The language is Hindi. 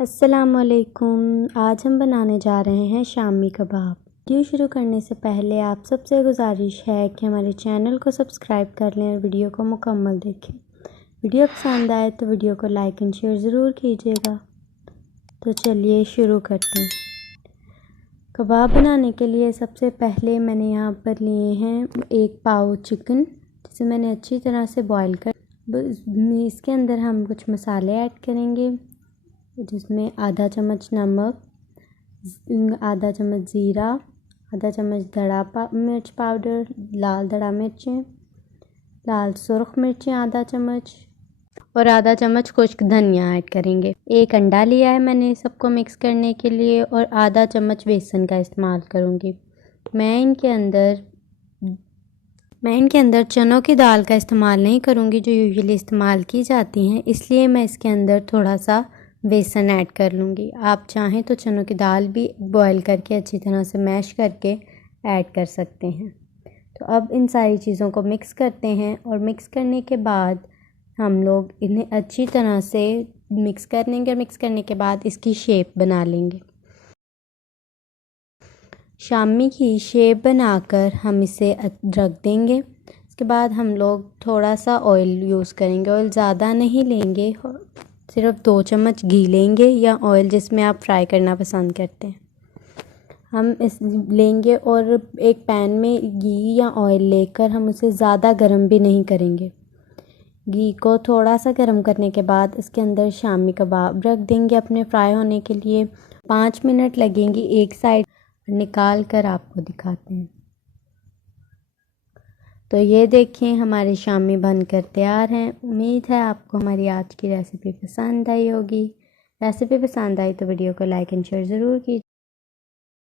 अस्सलामुअलैकुम। आज हम बनाने जा रहे हैं शामी कबाब। वीडियो शुरू करने से पहले आप सबसे गुजारिश है कि हमारे चैनल को सब्सक्राइब कर लें और वीडियो को मुकम्मल देखें। वीडियो पसंद आए तो वीडियो को लाइक एंड शेयर ज़रूर कीजिएगा। तो चलिए शुरू करते हैं। कबाब बनाने के लिए सबसे पहले मैंने यहाँ पर लिए हैं 1 पाव चिकन, जिसे मैंने अच्छी तरह से बॉईल कर। इसके अंदर हम कुछ मसाले ऐड करेंगे, जिसमें आधा चम्मच नमक, आधा चम्मच ज़ीरा, आधा चम्मच मिर्च पाउडर, लाल धड़ा मिर्चें, लाल सुर्ख मिर्चें आधा चम्मच और आधा चम्मच खुश्क धनिया ऐड करेंगे। 1 अंडा लिया है मैंने सबको मिक्स करने के लिए और आधा चम्मच बेसन का इस्तेमाल करूँगी। मैं इनके अंदर चनों की दाल का इस्तेमाल नहीं करूँगी जो यूजुअली इस्तेमाल की जाती हैं, इसलिए मैं इसके अंदर थोड़ा सा बेसन ऐड कर लूँगी। आप चाहें तो चनों की दाल भी बॉईल करके अच्छी तरह से मैश करके ऐड कर सकते हैं। तो अब इन सारी चीज़ों को मिक्स करते हैं और मिक्स करने के बाद हम लोग इन्हें अच्छी तरह से मिक्स कर लेंगे और मिक्स करने के बाद इसकी शेप बना लेंगे। शामी की शेप बनाकर हम इसे रख देंगे। इसके बाद हम लोग थोड़ा सा ऑयल यूज़ करेंगे। ऑयल ज़्यादा नहीं लेंगे, सिर्फ 2 चम्मच घी लेंगे या ऑयल जिसमें आप फ्राई करना पसंद करते हैं। हम इस लेंगे और एक पैन में घी या ऑयल लेकर हम उसे ज़्यादा गर्म भी नहीं करेंगे। घी को थोड़ा सा गर्म करने के बाद इसके अंदर शामी कबाब रख देंगे अपने फ्राई होने के लिए। 5 मिनट लगेंगे एक साइड निकाल कर आपको दिखाते हैं। तो ये देखें हमारे शामी बनकर तैयार हैं। उम्मीद है आपको हमारी आज की रेसिपी पसंद आई होगी। रेसिपी पसंद आई तो वीडियो को लाइक एंड शेयर ज़रूर कीजिए।